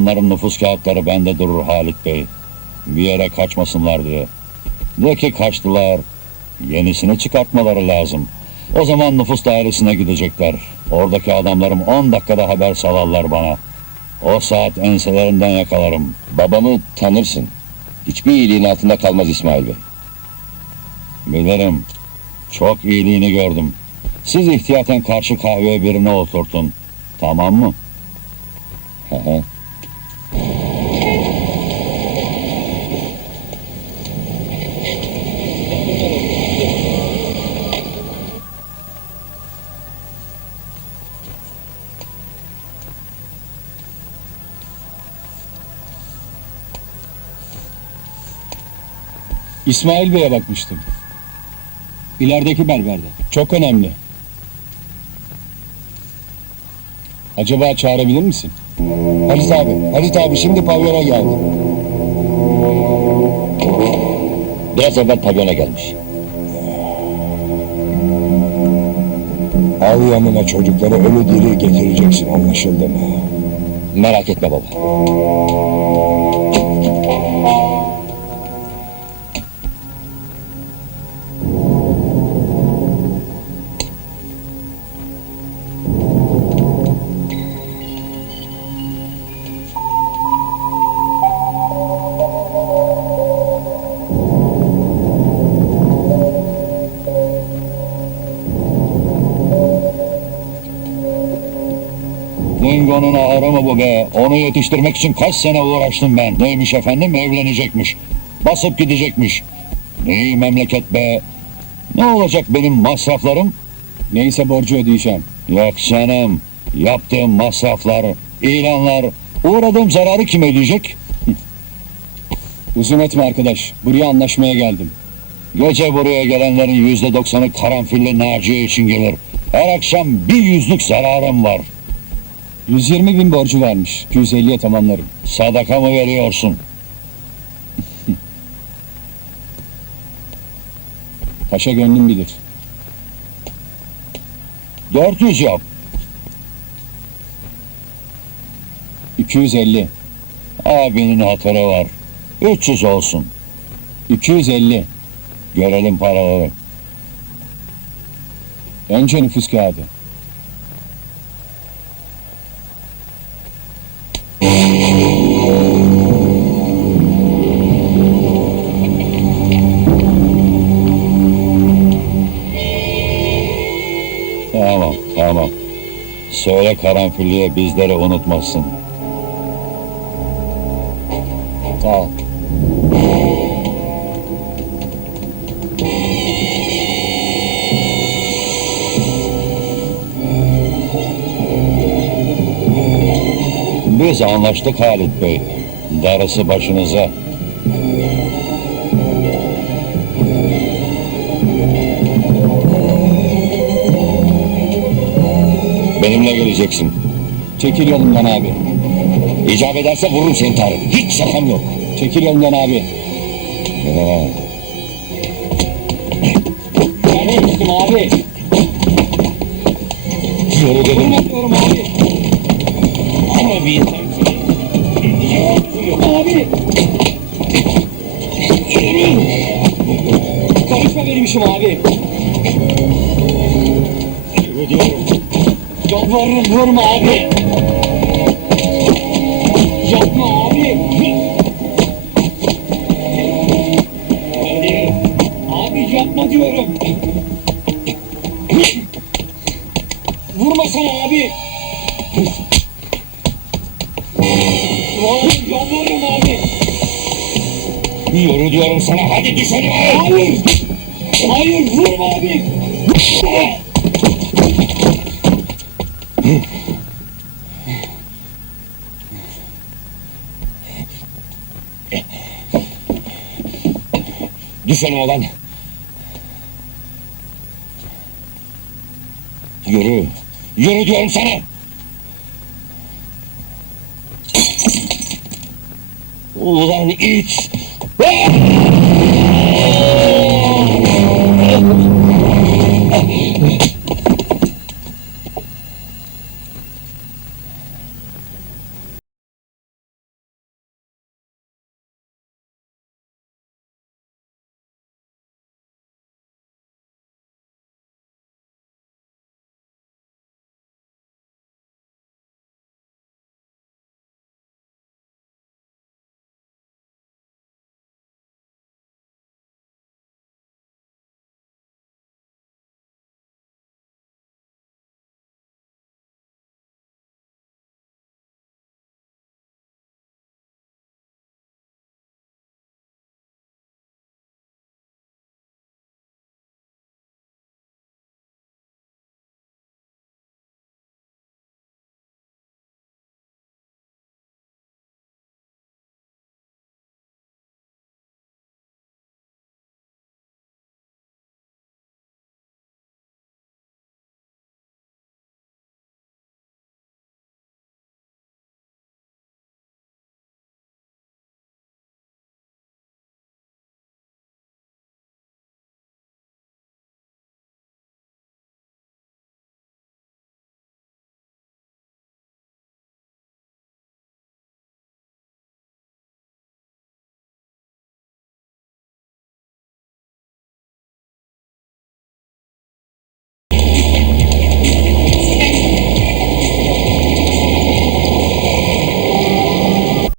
Onların nüfus kağıtları bende durur Halit Bey. Bir yere kaçmasınlar diye. De ki kaçtılar. Yenisini çıkartmaları lazım. O zaman nüfus dairesine gidecekler. Oradaki adamlarım 10 dakikada haber salarlar bana. O saat enselerinden yakalarım. Babamı tanırsın. Hiçbir iyiliğin altında kalmaz İsmail Bey. Bilirim. Çok iyiliğini gördüm. Siz ihtiyaten karşı kahveye birine oturtun. Tamam mı? Hı hı. İsmail Bey'e bakmıştım. İlerideki berberde. Çok önemli. Acaba çağırabilir misin? Halit abi, Halit abi şimdi pavyona geldi. Biraz evvel pavyona gelmiş. Al yanına çocukları ölü diri getireceksin anlaşıldı mı? Merak etme baba. Dingo'nun ağrı bu be? Onu yetiştirmek için kaç sene uğraştım ben. Neymiş efendim? Evlenecekmiş. Basıp gidecekmiş. Neyi memleket be? Ne olacak benim masraflarım? Neyse borcu ödeyeceğim. Yok canım. Yaptığım masraflar, ilanlar, uğradığım zararı kim ödeyecek? Uzun etme arkadaş. Buraya anlaşmaya geldim. Gece buraya gelenlerin yüzde doksanı karanfilli Naciye için gelir. Her akşam bir yüzlük zararım var. 120 bin borcu varmış. 250'ye tamamlarım. Sadaka mı veriyorsun? Paşa gönlüm bilir. 400 yap. 250. Abinin hatırı var. 300 olsun. 250. Görelim paraları. Önce nüfus kağıdı. Söyle karanfilliye bizleri unutmasın. Sağ. Biz anlaştık Halit Bey. Darısı başınıza. Benimle geleceksin. Çekil yolumdan abi. İcap ederse vururum seni Tarık. Hiç şakam yok. Çekil yolumdan abi. Ha, Yanılmıştım abi. Yürü dedim. Yapıyorum abi. Ama bir Abi. Karışma benim işim abi. Yürü diyorum. Yalvarırım vurma abi. Yapma abi. Abi. Abi yapma diyorum. Vurma sana abi. Abi yalvarırım abi. Yürü diyorum sana. Hadi önüme. Hayır. Hayır vurma abi. Düş önüme lan. Yürü. Yürü diyorum sana. Ulan it. Ah!